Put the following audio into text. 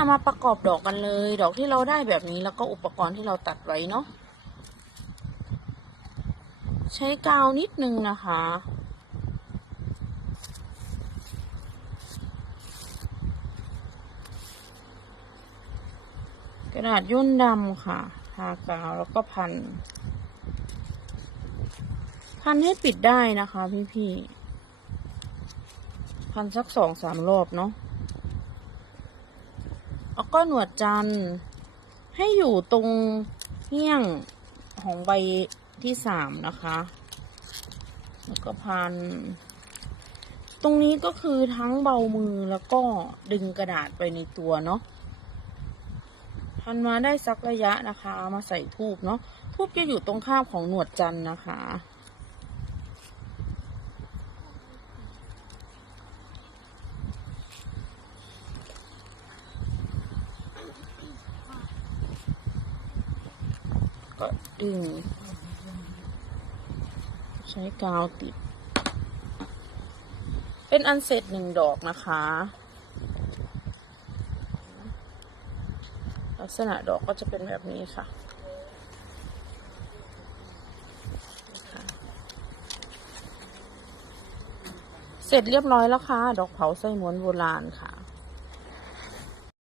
เอามาประกอบดอกกันเลย ดอกที่เราได้แบบนี้แล้วก็อุปกรณ์ที่เราตัดไว้เนาะใช้กาวนิดนึงนะคะ กระดาษย่นดำค่ะ ทากาวแล้วก็พัน พันให้ปิดได้นะคะพี่ๆ พันสักสองสามรอบเนาะ แล้วก็หนวดจันทร์ให้อยู่ตรงเหี้ยงของใบที่สามนะคะ แล้วก็พัน ตรงนี้ก็คือทั้งเบามือแล้วก็ดึงกระดาษไปในตัวเนาะ พันมาได้สักระยะนะคะ มาใส่ทูบเนาะ ทูบจะอยู่ตรงข้ามของหนวดจันทร์นะคะ ก็ดึง ใช้กาวติด เป็นอันเสร็จหนึ่งดอกนะคะ ลักษณะดอกก็จะเป็นแบบนี้ค่ะเสร็จเรียบร้อยแล้วค่ะ ดอกเผาไส้ม้วนโบราณค่ะ